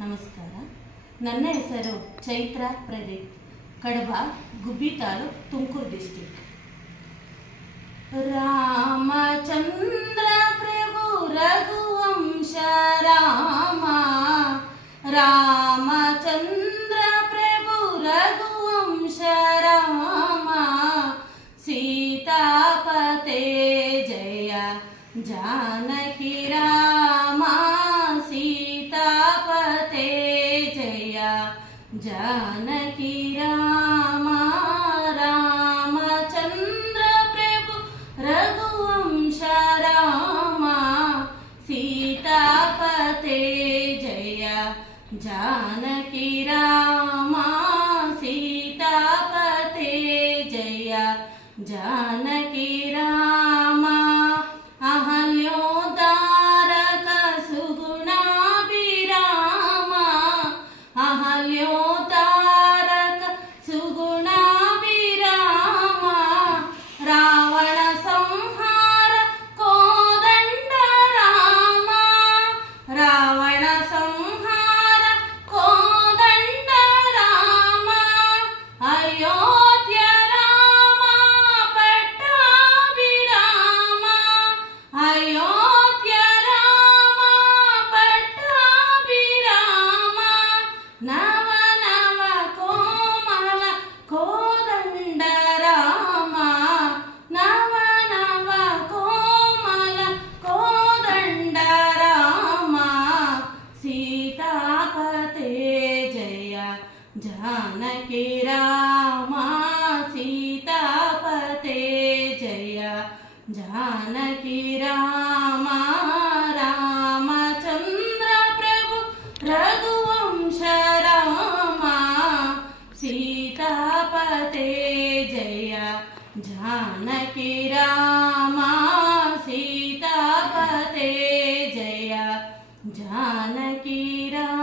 ನಮಸ್ಕಾರ ನನ್ನ ಹೆಸರು ಚೈತ್ರ ಪ್ರದೀಪ್ ಕಡಬ ಗುಬ್ಬಿ ತಾಲೂಕ್ ತುಮಕೂರು ಡಿಸ್ಟಿಕ್ ರಾಮಚಂದ್ರ ಪ್ರಭು ರಘುವಂಶ ರಾಮ ರಾಮಚಂದ್ರ ಪ್ರಭು ರಘುವಂಶ ರಾಮ ಸೀತಾಪತೆ ಜಯ ಜಾನಕಿ जानकी रामा चंद्र प्रभु रघुवंश रामा सीतापते जय। जानकी रामा सीतापते जय। जानकी జానకి రామా సీతాపతే జయ జానకి రామా రామచంద్ర ప్రభు రఘువంశ రామా సీతాపతే జయ జానకి రామా సీతాపతే జయ జానకి రామ